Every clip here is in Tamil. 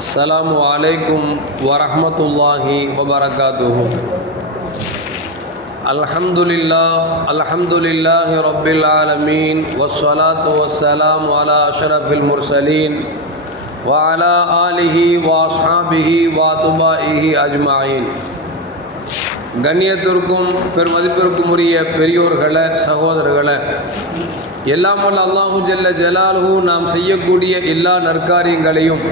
السلام عليكم ورحمة الله وبركاته. الحمد لله رب العالمين والصلاة والسلام على أشرف المرسلين وعلى آله وأصحابه وأتباعه أجمعين. கண்ணியத்திற்கும் பெருமதிப்பிற்கும் உரிய பெரியோர்களே, சகோதரர்களே, எல்லாம் வல்ல அல்லாஹு ஜல்ல ஜலாலுஹு நாம் செய்யக்கூடிய எல்லா நற்காரியங்களையும்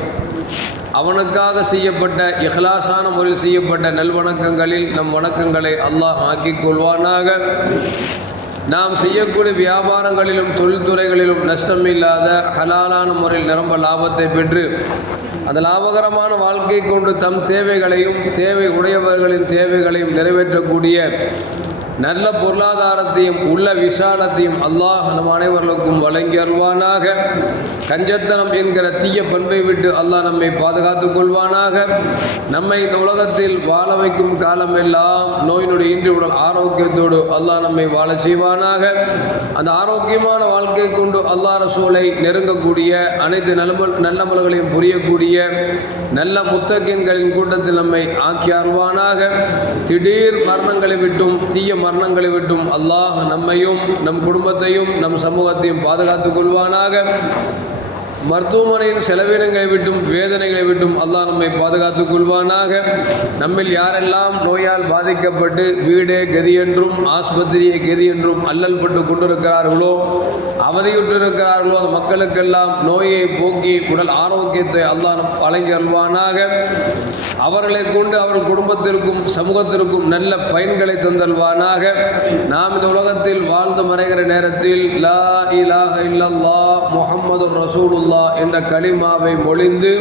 அவனுக்காக செய்யப்பட்ட இஹ்லாஸான முறையில் செய்யப்பட்ட நல்வணக்கங்களில் நம் வணக்கங்களை அல்லாஹ் ஆக்கிக் கொள்வானாக. நாம் செய்யக்கூடிய வியாபாரங்களிலும் தொழில்துறைகளிலும் நஷ்டமில்லாத ஹலாலான முறையில் நிரம்ப லாபத்தை பெற்று அந்த லாபகரமான வாழ்க்கை கொண்டு தம் தேவைகளையும் தேவை உடையவர்களின் தேவைகளையும் நிறைவேற்றக்கூடிய நல்ல பொருளாதாரத்தையும் உள்ள விசாலத்தையும் அல்லாஹ் நம் அனைவர்களுக்கும் வழங்கி அருள்வானாக. கஞ்சத்தனம் என்கிற தீய பண்பை விட்டு அல்லாஹ் நம்மை பாதுகாத்துக் கொள்வானாக. நம்மை இந்த உலகத்தில் வாழ வைக்கும் காலமெல்லாம் நோய் நொடி இன்றி உடல் ஆரோக்கியத்தோடு அல்லாஹ் நம்மை வாழ செய்வானாக. அந்த ஆரோக்கியமான வாழ்க்கை கொண்டு அல்லாஹ் ரசூலை நெருங்கக்கூடிய அனைத்து நல்லமல்களையும் புரியக்கூடிய நல்ல முத்தகீன்களின் கூட்டத்தில் நம்மை ஆக்கி அருள்வானாக. திடீர் மரணங்களை விட்டும் தீய மரணங்களை விட்டும் அல்லாஹ் நம்மையும் நம் குடும்பத்தையும் நம் சமூகத்தையும் பாதுகாத்துக் கொள்வானாக. மருத்துவமனையின் செலவினங்களை விட்டும் வேதனைகளை விட்டும் அல்லாஹ் நம்மை பாதுகாத்துக் கொள்வானாக. நம்மில் யாரெல்லாம் நோயால் பாதிக்கப்பட்டு வீடே கதி என்றும் ஆஸ்பத்திரியை கதி என்றும் அல்லல் பட்டு கொண்டிருக்கிறார்களோ, அவதியுற்றிருக்கிறார்களோ, அந்த மக்களுக்கெல்லாம் நோயை போக்கி உடல் ஆரோக்கியத்தை அல்லாஹ் வழங்கி அருள்வானாக. அவர்களை கொண்டு அவர் குடும்பத்திற்கும் சமூகத்திற்கும் நல்ல பயன்களை தந்தல்வானாக. நாம் இந்த உலகத்தில் வாழ்ந்து மறைகிற நேரத்தில் லா இலாஹ இல்லல்லாஹ் முஹம்மது ரசூலுல்லாஹ் என்ற கலிமாவை மொழிந்து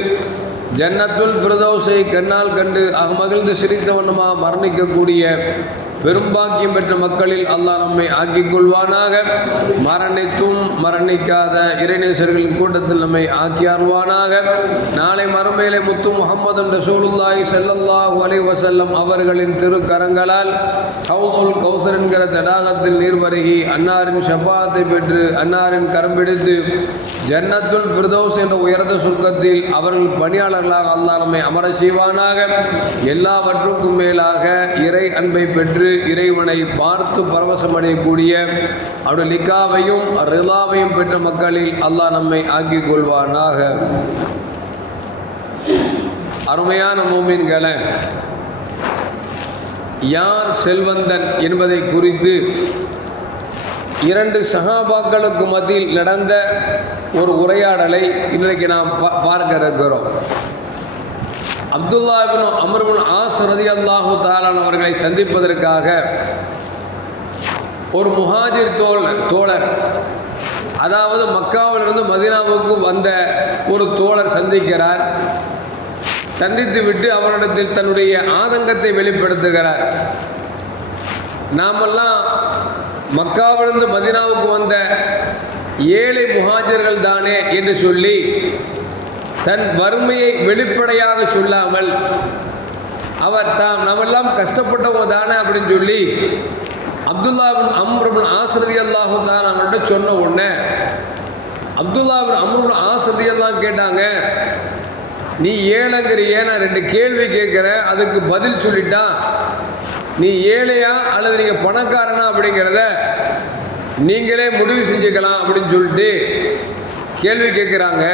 ஜன்னத்துல் ஃபிர்தௌஸை கண்ணால் கண்டு மகிழ்ந்து சிரித்த வண்ணமா மரணிக்கக்கூடிய பெரும்பாக்கியம் பெற்ற மக்களில் அல்லாஹ் நம்மை ஆக்கிக் கொள்வானாக. மரணித்தும் மரணிக்காத இறைநேசர்களின் கூட்டத்தில் நம்மை ஆக்கி அருள்வானாக. நாளை மறுமையிலே முத்து முஹம்மது ரசூலுல்லாஹி ஸல்லல்லாஹு அலைஹி வஸல்லம் அவர்களின் திருக்கரங்களால் ஹவுதுல் கௌசர் என்கிற தடாகத்தில் நீர் பருகி அன்னாரின் ஷஃபாஅத்தை பெற்று அன்னாரின் கரம் பிடித்து ஜன்னத்துல் ஃபிர்தௌஸ் என்ற உயர்ந்த சுர்க்கத்தில் அவர்கள் பணியாளர்களாக அல்லாஹ் நம்மை அமர செய்வானாக. எல்லாவற்றுக்கும் மேலாக இறை அன்பை பெற்று இறைவனை பார்த்து பரவசமடையக்கூடிய அவருடைய லிகாவையும் ரிலாவையும் பெற்ற மக்களில் அல்லாஹ் நம்மை ஆக்கிக் கொள்வானாக. அருமையான மூமின்களே, யார் செல்வந்தன் என்பதை குறித்து இரண்டு சஹாபாக்களுக்கு மத்தியில் நடந்த ஒரு உரையாடலை இன்றைக்கு நாம் பார்க்க இருக்கிறோம். அப்துல்லா இப்னு அம்ர் இப்னு ஆஸ் ரலியல்லாஹு தஆலா அவர்களை சந்திப்பதற்காக ஒரு முஹாஜிர் தோழர், அதாவது மக்காவிலிருந்து மதீனாவுக்கு வந்த ஒரு தோழர் சந்திக்கிறார். சந்தித்து விட்டு அவரிடத்தில் தன்னுடைய ஆதங்கத்தை வெளிப்படுத்துகிறார். நாமெல்லாம் மக்காவிலிருந்து மதீனாவுக்கு வந்த ஏழை முஹாஜிர்கள் தானே என்று சொல்லி தன் வறுமையை வெளிப்படையாக சொல்லாமல் அவர் நாமெல்லாம் கஷ்டப்பட்டவங்க தானே அப்படின்னு சொல்லி அப்துல்லா இப்னு அம்ர் இப்னு ஆஸ் ரலியல்லாஹு தஆலா அவங்கள்ட்ட சொன்ன உடனே அப்துல்லா இப்னு அம்ர் இப்னு ஆஸ் ரலியல்லாஹு கேட்டாங்க, நீ ஏழைங்கிறியே, நான் ரெண்டு கேள்வி கேட்குறேன், அதுக்கு பதில் சொல்லிட்டா நீ ஏழையா அல்லது நீங்கள் பணக்காரனா அப்படிங்கிறத நீங்களே முடிவு செஞ்சுக்கலாம் அப்படின்னு சொல்லிட்டு கேள்வி கேட்குறாங்க.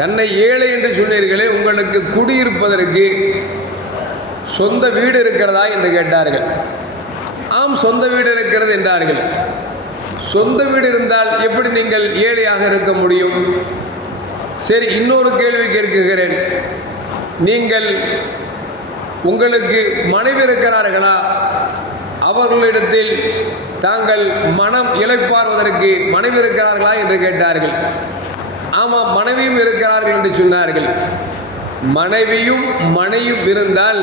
தன்னை ஏழை என்று சொன்னீர்களே, உங்களுக்கு குடியிருப்பதற்கு சொந்த வீடு இருக்கிறதா என்று கேட்டார்கள். ஆம், சொந்த வீடு இருக்கிறது என்றார்கள். சொந்த வீடு இருந்தால் எப்படி நீங்கள் ஏழையாக இருக்க முடியும்? சரி, இன்னொரு கேள்வி கேட்கிறேன், நீங்கள் உங்களுக்கு மனைவி இருக்கிறார்களா? அவர்களிடத்தில் தாங்கள் மனம் இளைப்பாறுவதற்கு மனைவி இருக்கிறார்களா என்று கேட்டார்கள். ஆமாம், மனைவியும் இருக்கிறார்கள் என்று சொன்னார்கள். மனைவியும் இருந்தால்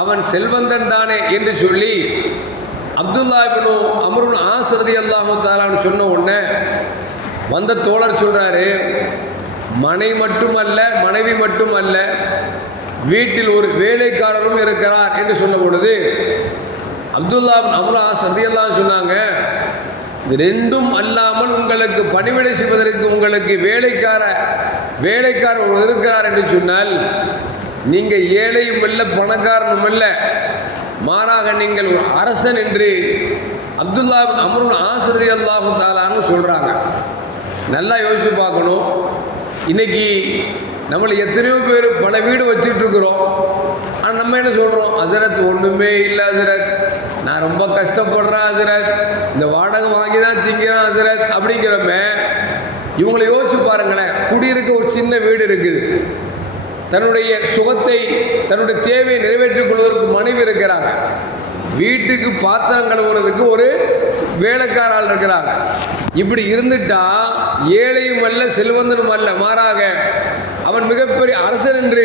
அவன் செல்வந்தன் தானே என்று சொல்லி அப்துல்லா இப்னு அம்ர் இப்னு ஆஸ் ரலியல்லாஹு தஆலா சொன்ன உடனே வந்த தோழர் சொல்றாரு, மனைவி மட்டுமல்ல வீட்டில் ஒரு வேலைக்காரரும் இருக்கிறார் என்று சொன்ன பொழுது அப்துல்லா இப்னு அம்ர் ஆஸ் ரலியல்லாஹு சொன்னாங்க, இது ரெண்டும் அல்லாமல் உங்களுக்கு பணிவிடை செய்வதற்கு உங்களுக்கு வேலைக்காரர் ஒரு இருக்கிறார் என்று சொன்னால் நீங்கள் ஏழையும் இல்லை பணக்காரனும் இல்லை, மாறாக நீங்கள் ஒரு அரசன் என்று அப்துல்லா பின் அம்ர் பின் ஆஸ் ரலியல்லாஹு தஆலான்னு சொல்கிறாங்க. நல்லா யோசிச்சு பார்க்கணும். இன்னைக்கு நம்மளை எத்தனையோ பேர் பல வீடு வச்சுட்டு இருக்கிறோம். ஆனால் நம்ம என்ன சொல்கிறோம்? ஹஸரத் ஒன்றுமே இல்லை ஹஸரத், நான் ரொம்ப கஷ்டப்படுறேன் ஹஸரத், இந்த வாடகை வாங்கி தான் திங்கிறேன் ஹஸரத் அப்படிங்கிறமே. இவங்களை யோசிச்சு பாருங்களேன். குடியிருக்க ஒரு சின்ன வீடு இருக்குது, தன்னுடைய சுகத்தை தன்னுடைய தேவையை நிறைவேற்றிக் கொள்வதற்கு மனைவி இருக்கிறாங்க, வீட்டுக்கு பாத்திரம் கழுவுறதுக்கு ஒரு வேலைக்கார ஆள் இருக்கிறாங்க. இப்படி இருந்துட்டா ஏழையும் அல்ல செல்வந்தனும் அல்ல, மாறாக அவன் மிகப்பெரிய அரசன் என்று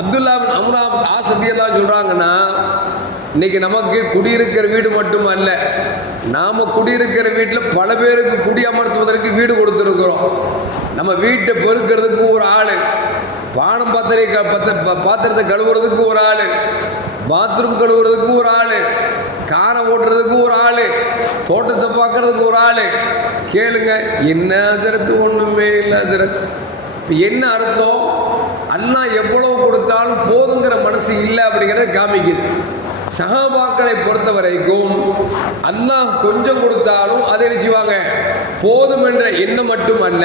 அப்துல்லா பின் அம்ர் பின் ஆஸ் ரலியல்லாஹு சொல்கிறாங்கன்னா, இன்னைக்கு நமக்கு குடியிருக்கிற வீடு மட்டும் அல்ல, நாம் குடியிருக்கிற வீட்டில் பல பேருக்கு குடியமர்த்துவதற்கு வீடு கொடுத்துருக்குறோம். நம்ம வீட்டை பெருக்கிறதுக்கு ஒரு ஆள், பானம் பாத்திரத்தை கழுவுறதுக்கு ஒரு ஆள், பாத்ரூம் கழுவுறதுக்கு ஒரு ஆள், காரை ஓட்டுறதுக்கு ஒரு ஆள், தோட்டத்தை பார்க்கறதுக்கு ஒரு ஆள். கேளுங்க, என்ன ஹஸரத் ஒன்றுமே இல்லை ஹஸரத். என்ன அர்த்தம்? அல்லாஹ் எவ்வளவு கொடுத்தாலும் போதுங்கிற மனசு இல்லை அப்படிங்கிறத காமிக்குது. சஹாபாக்களை பொறுத்த வரைக்கும் அல்லாஹ் கொஞ்சம் கொடுத்தாலும் அதை என்ன செய்வாங்க? போதும் என்ற எண்ணம் மட்டும் அல்ல,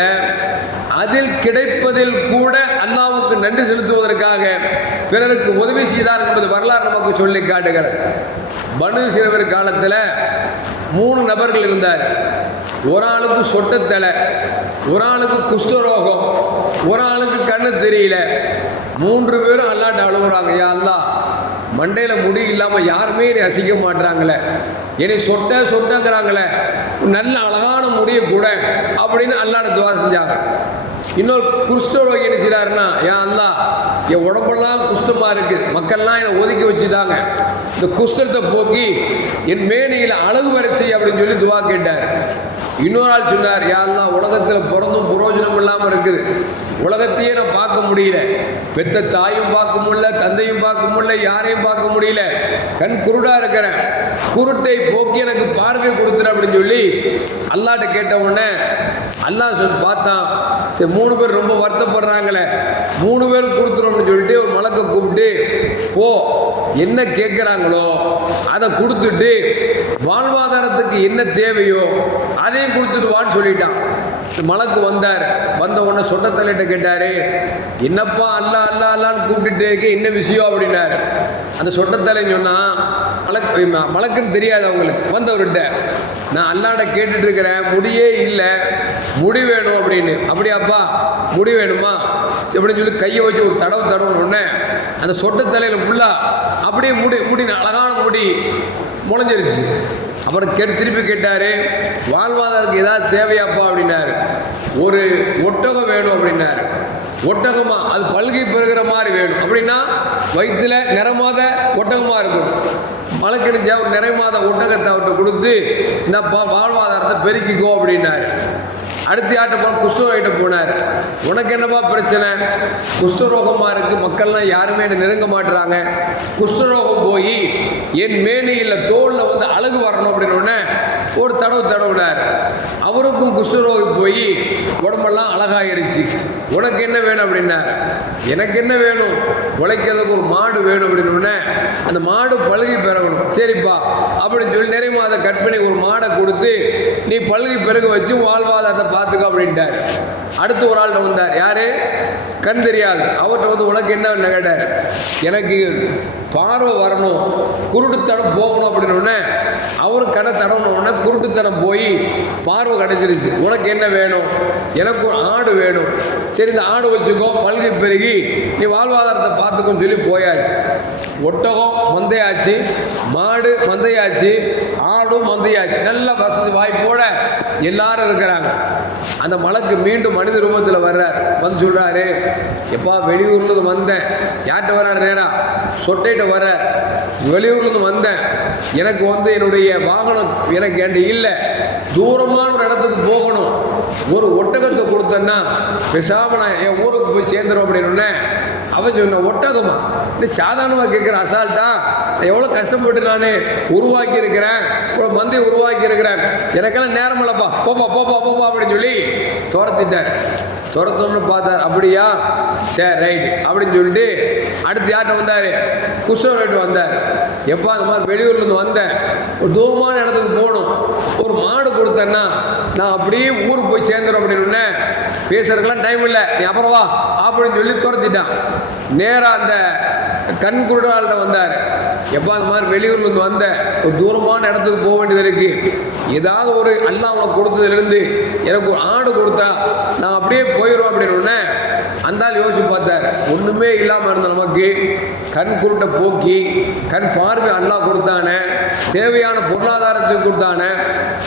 அதில் கிடைப்பதில் கூட அல்லாஹ்வுக்கு நன்றி செலுத்துவதற்காக பிறருக்கு உதவி செய்தார் என்பது வரலாறு நமக்கு சொல்லி காட்டுகிறது. பனு இஸ்ரவேல் காலத்தில் 3 நபர்கள் இருந்தார். ஒரு ஆளுக்கு சொட்டத்தலை, ஒரு ஆளுக்கு குஷ்டரோகம், ஒரு ஆளுக்கு கண்ணு தெரியல. 3 பேரும் அல்லாட்ட அழுகுறாங்க, யா அல்லாஹ், மண்டையில் முடி இல்லாமல் யாருமே என்னை அசிக்க மாட்டுறாங்களே, என்னை சொட்டங்கிறாங்களே, நல்ல அழகான முடியை கூட அப்படின்னு அல்லாட்ட துவா செஞ்சாங்க. இன்னொரு குஷ்டரோகி என்ன செய்கிறாருன்னா, யா அல்லாஹ், என் உடம்பெல்லாம் குஷ்டமாக இருக்குது, மக்கள்லாம் என்னை ஒதுக்கி வச்சுட்டாங்க, இந்த குஷ்டத்தை போக்கி என் மேனியில் அழகு வர செய் அப்படின்னு சொல்லி துவா கேட்டார். இன்னொரு ஆள் சொன்னார், யா அல்லாஹ், உலகத்தில் பிறந்தும் புரோஜனம் இல்லாமல் இருக்குது, உலகத்தையே நான் பார்க்க முடியல, பெத்த தாயும் பார்க்க முடியல, தந்தையும் பார்க்க முடியல, யாரையும் பார்க்க முடியல, கண் குருடா இருக்கிறேன், குருட்டை போக்கி எனக்கு பார்வை கொடுத்துரு அப்படின்னு சொல்லி அல்லாட்ட கேட்ட உடனே அல்லாஹ் பார்த்தான், சரி 3 பேர் ரொம்ப வருத்தப்படுறாங்களே, 3 பேரும் கொடுத்துரும் அப்படின்னு சொல்லிட்டு ஒரு மலக்கை கூப்பிட்டு, போ, என்ன கேட்குறாங்களோ அதை கொடுத்துட்டு வாழ்வாதாரத்துக்கு என்ன தேவையோ அதையும் கொடுத்துடுவான்னு சொல்லிட்டான். மலக்கு வந்தார். வந்த உடனே சொட்டத்தலையிட்ட கேட்டாரு, என்னப்பா அல்லாஹ் அல்லாஹ் அல்லான்னு கூப்பிட்டுட்டே இருக்க, என்ன விஷயம் அப்படின்னாரு. அந்த சொட்டத்தலைன்னு சொன்னால் மலக்குன்னு தெரியாது அவங்களுக்கு. வந்தவர்கிட்ட, நான் அல்லாட்ட கேட்டுட்டு இருக்கிறேன், முடியே இல்லை, முடி வேணும் அப்படின்னு. அப்படியாப்பா, முடி வேணுமா அப்படின்னு சொல்லி கையை வச்சு ஒரு தடவை உடனே அந்த சொட்டத்தலையில் ஃபுல்லாக அப்படியே முடி அழகான முடி முளைஞ்சிருச்சு. அப்புறம் திருப்பி கேட்டார், வாழ்வாதாரத்துக்கு ஏதாவது தேவையாப்பா அப்படின்னாரு. ஒரு ஒட்டகம் வேணும் அப்படின்னாரு. ஒட்டகமா? அது பல்கை பெறுகிற மாதிரி வேணும் அப்படின்னா வயிற்றுல நிறமாத ஒட்டகமாக இருக்கும். மலக்கணிஞ்சா ஒரு நிறைமாத ஒட்டகத்தை அவர்கிட்ட கொடுத்து, என்னப்பா வாழ்வாதாரத்தை பெருக்கிக்கோ அப்படின்னாரு. அடுத்து யார்கிட்ட போன? குஷ்டரோகிட்ட போனார். உனக்கு என்னப்பா பிரச்சனை? குஷ்டரோகமாக இருக்குது, மக்கள்லாம் யாருமே என்னை நெருங்க மாட்டுறாங்க, குஷ்டரோகம் போய் என் மேனியில் தோளில் வந்து அழகு வரணும் அப்படின்னோடனே ஒரு தடவினார். அவருக்கும் குஷ்டரோகம் போய் உடம்பெல்லாம் அழகாயிருச்சு. உனக்கு என்ன வேணும் அப்படின்னார். எனக்கு என்ன வேணும்? உழைக்கிறதுக்கு ஒரு மாடு வேணும் அப்படின்னோடனே அந்த மாடு பழுகி பெறணும். சரிப்பா அப்படின்னு சொல்லி நிறைய மாத கட் பண்ணி ஒரு மாடை கொடுத்து, நீ பழுகி பெருக வச்சு வாழ்வாதாரத்தை பார்த்துக்க அப்படின்ட்டார். அடுத்து ஒரு ஆள்கிட்ட வந்தார். யாரு? கண் தெரியாது. அவர்கிட்ட வந்து உனக்கு என்ன கேட்டார். எனக்கு பார்வை வரணும், குருட்டுத்தனம் போகணும் அப்படின்னோடனே அவரு கடை தடவுனோடனே குருட்டுத்தனம் போய் பார்வை கிடைச்சிருச்சு. உனக்கு என்ன வேணும்? எனக்கு ஒரு ஆடு வேணும். சரி, இந்த ஆடு வச்சுக்கோ, பல்கை பெருகி நீ வாழ்வாதாரத்தை பார்த்துக்கோன்னு சொல்லி போயாச்சு. ஒட்டகம் மந்தையாச்சு, மாடு மந்தையாச்சு, ஆடும் மந்தையாச்சு, நல்ல வசதி வாய்ப்போட எல்லாரும் இருக்கிறாங்க. அந்த மலக்கு மீண்டும் மனித ரூபத்தில் வர்றார். வந்து சொல்கிறாரு, எப்பா வெளியூர்லேருந்து வந்தேன். யார்கிட்ட வர்றாரு? நேரா சொட்டைகிட்ட வர்றார். வெளியூர்லேருந்து வந்தேன், எனக்கு வந்து என்னுடைய வாகனம் எனக்கு என்கிட்ட இல்லை, தூரமான ஒரு இடத்துக்கு போகணும், ஒரு ஒட்டகத்தை கொடுத்தேன்னா பேசாம நான் என் ஊருக்கு போய் சேர்ந்துடும் அப்படின்னு. அவன் சொன்ன, ஒட்டகமா? இல்லை சாதாரணமாக கேட்குற அசால்ட்டா? எவ்வளோ கஷ்டப்பட்டு நான் உருவாக்கி இருக்கிறேன், இவ்வளோ மந்தையை உருவாக்கி இருக்கிறேன், எனக்கெல்லாம் நேரம் இல்லைப்பா, போப்பா அப்படின்னு சொல்லி துரத்திட்டார். துரத்தோம்னு பார்த்தார். அப்படியா, சரி ரைட்டு அப்படின்னு சொல்லிட்டு அடுத்து யார்கிட்ட வந்தார்? குஷ்ணர்கிட்ட வந்தார். எப்போ அந்த மாதிரி வெளியூர்லேருந்து வந்தேன், ஒரு தூரமான இடத்துக்கு போகணும், ஒரு மாடு கொடுத்தேன்னா நான் அப்படியே ஊருக்கு போய் சேர்ந்துடும் அப்படின்னு பேசுறதுக்கெல்லாம் டைம் இல்லை, நீ அப்புறம் வா அப்படின்னு சொல்லி துரத்திட்டான். நேராக அந்த கண் குருடாள்கிட்ட வந்தார். எப்போ அந்த மாதிரி வெளியூர்லேருந்து வந்தேன், ஒரு தூரமான இடத்துக்கு போக வேண்டியது இருக்கு, ஏதாவது ஒரு அல்லாஹ் உனக்கு கொடுத்ததுலேருந்து எனக்கு ஒரு ஆடு கொடுத்தா நான் அப்படியே போயிடுவோம் அப்படின்னு அந்த ஆள் யோசிச்சு பார்த்தார். ஒன்றுமே இல்லாமல் இருந்த நமக்கு கண் குருட்டை போக்கி கண் பார்வை அல்லாஹ் கொடுத்தானே, தேவையான பொருளாதாரத்துக்கு கொடுத்தானே,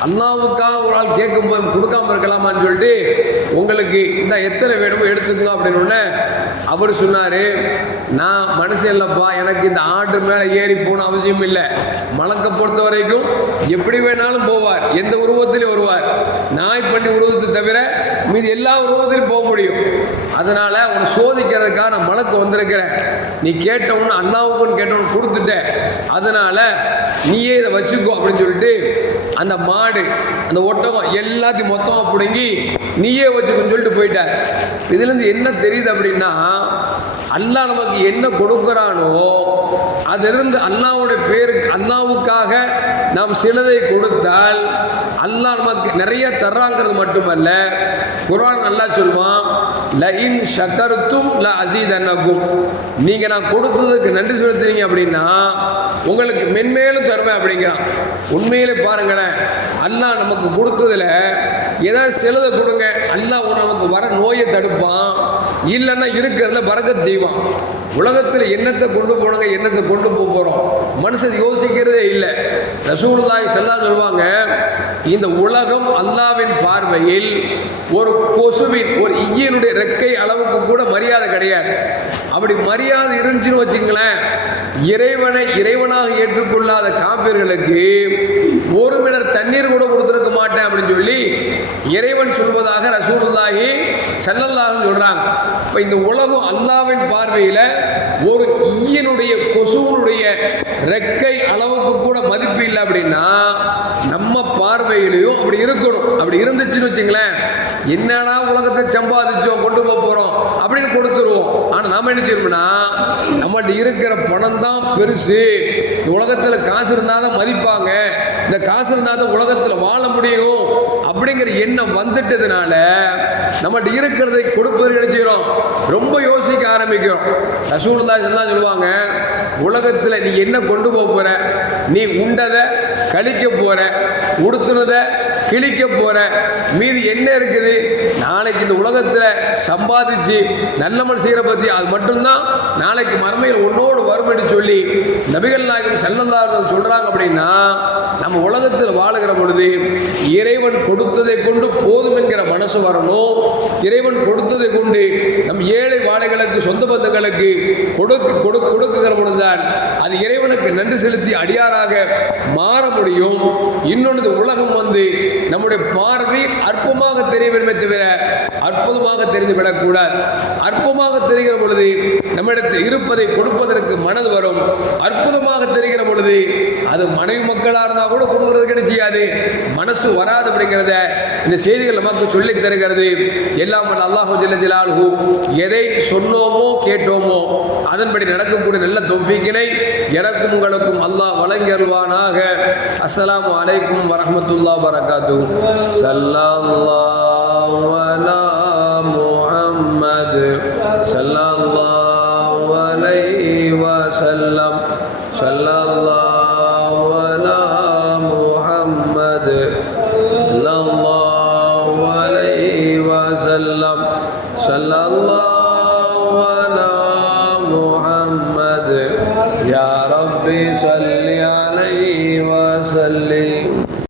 அல்லாவுக்காக ஒரு ஆள் கேட்கும் போது கொடுக்காம இருக்கலாமான்னு சொல்லிட்டு உங்களுக்கு இந்த எத்தனை வேணுமோ எடுத்துக்கோ அப்படின்னு அவர் சொன்னார். நான் மனுஷன் இல்லைப்பா, எனக்கு இந்த ஆடு மேலே ஏறி போன அவசியம் இல்லை. மலக்க பொறுத்த வரைக்கும் எப்படி வேணாலும் போவார், எந்த உருவத்திலையும் வருவார். நாய் பண்ணி உருவத்தை தவிர மீது எல்லா உருவத்திலையும் போக முடியும். அதனால உன்னை சோதிக்கிறதுக்காக நான் மலக்கு வந்திருக்கிறேன். நீ கேட்டவொன்னு அண்ணாவுக்குன்னு கேட்டவொன்னு கொடுத்துட்டேன், அதனால நீயே இதை வச்சுக்கோ அப்படின்னு சொல்லிட்டு அந்த மாடு அந்த ஒட்டகம் எல்லாத்தையும் மொத்தமாக பிடுங்கி நீயே வச்சுக்கோன்னு சொல்லிட்டு போயிட்டார். இதுலேருந்து என்ன தெரியுது அப்படின்னா, அல்லாஹ் நமக்கு என்ன கொடுக்குறானோ அதிலிருந்து அல்லாஹ்வுடைய பேருக்கு அல்லாஹ்வுக்காக நாம் சிலதை கொடுத்தால் அல்லாஹ் நமக்கு நிறைய தர்றாங்கிறது மட்டுமல்ல, குர்ஆன் அல்லாஹ் சொல்வான், லஇன் ஷக்கர்தும் லஅஸீதன்னகும், நீங்கள் நான் கொடுத்ததுக்கு நன்றி செலுத்துறீங்க அப்படின்னா உங்களுக்கு மென்மேலும் தருவேன் அப்படிங்கிறான். உண்மையிலே பாருங்களேன், அல்லாஹ் நமக்கு கொடுத்ததில் ஏதாவது சிலதை கொடுங்க, அல்லாஹ் நமக்கு வர நோயை தடுப்பான், இல்லைன்னா இருக்கிறதுல பரக்கத் செய்வான். உலகத்தில் என்னத்தை கொண்டு போனாங்க, என்னத்தை கொண்டு போக போகிறோம் மனுஷன் யோசிக்கிறதே இல்லை. ரசூலுல்லாஹி ஸல்லல்லாஹு அலைஹி சொல்லுவாங்க, இந்த உலகம் அல்லாஹ்வின் பார்வையில் ஒரு கொசுவின் ஒரு ஈயனுடைய ரெக்கை அளவுக்கு கூட மரியாதை கிடையாது. அப்படி மரியாதை இருந்துச்சுன்னு வச்சுங்களேன், இறைவனை இறைவனாக ஏற்றுக்கொள்ளாத காபிர்களுக்கு ஒரு மிடர் தண்ணீர் கூட கொடுத்துருக்க மாட்டேன் அப்படின்னு சொல்லி இறைவன் சொல்வதாக ரசூலுல்லாஹி ஸல்லல்லாஹு அலைஹி சொல்றாங்க. இப்போ இந்த உலகம் அல்லாஹ்வின் பார்வையில் ஒரு ஈயனுடைய கொசுவனுடைய ரெக்கை அளவுக்கு கூட மதிப்பு இல்லை அப்படின்னா நம்ம பார்வையிலையும் அப்படி இருக்கணும். அப்படி இருந்துச்சுன்னு வச்சுங்களேன், என்னடா உலகத்தை சம்பாதிச்சோம் கொண்டு போக போகிறோம் அப்படின்னு கொடுத்துருவோம். ஆனால் நம்ம என்ன செய்யணும்னா, நம்மள்ட்ட இருக்கிற பணம் தான் பெருசு, இந்த உலகத்தில் காசு இருந்தால் தான் மதிப்பாங்க, இந்த காசு இருந்தால் தான் உலகத்தில் வாழ முடியும் அப்படிங்கிற எண்ணம் வந்துட்டதுனால நம்மள்ட்ட இருக்கிறதை கொடுப்பது நினைச்சிடும், ரொம்ப யோசிக்க ஆரம்பிக்கிறோம். ரசூலுல்லாஹி ஸல்லல்லாஹு சொல்லுவாங்க, உலகத்தில் நீ என்ன கொண்டு போக போற, நீ உண்டதை கழிக்க போற, உடுத்துனதை கிழிக்க போற, மீது என்ன இருக்குது, நாளைக்கு இந்த உலகத்தில் சம்பாதிச்சு நல்லமல் செய்கிற பற்றி அது மட்டும்தான் நாளைக்கு மறுமையில் ஒன்னோடு வரும் என்று சொல்லி நபிகள் நாயகம் ஸல்லல்லாஹு அலைஹி வஸல்லம் சொல்றாங்க. அப்படின்னா நம்ம உலகத்தில் வாழுகிற பொழுது இறைவன் கொடுத்ததை கொண்டு போதும் என்கிற மனசு வரணும். இறைவன் கொடுத்ததை கொண்டு நம் ஏழை வாழைகளுக்கு சொந்த பந்தங்களுக்கு கொடுக்குகிற பொழுதுதான் அது இறைவனுக்கு நன்றி செலுத்தி அடியாராக மாற முடியும். இன்னொன்று, உலகம் நம்முடைய பார்வை அற்பமாக தெரிய வேண்டுமே தவிர அற்புதமாக தெரிந்து விடக்கூடாது. அற்பமாக தெரிகிற பொழுது நம்மிடத்தில் இருப்பதை கொடுப்பதற்கு மனது வரும். அற்புதமாக தெரிகிற பொழுது அது மனைவி மக்களாக இருந்தால் கூட கொடுக்கறதுக்கு என்ன செய்யாது, மனசு வராது அப்படிங்கிறத இந்த செய்திகள் நமக்கு சொல்லித் தருகிறது. எல்லாம் அல்லாஹ் ஜல்ல ஜலாலுஹு எதை சொன்னோமோ கேட்டோமோ அதன்படி நடக்கக்கூடிய நல்ல தௌஃபீக்கினை எனக்கும் உங்களுக்கும் அல்லாஹ் வழங்கி அருள்வானாக. அஸ்ஸலாமு அலைக்கும் வரஹ்மத்துல்லாஹி வபரகாத்துஹு. ஸல்லல்லாஹு அலா முஹம்மத் ஸல்லல்லாஹு அலைஹி வஸல்லம். ஸல்லல்லாஹு அலா முஹம்மத் ஸல்லல்லாஹு அலைஹி வஸல்லம். ஸல்லல்லாஹு அலா முஹம்மத் யா ரப்பி ஸல்ல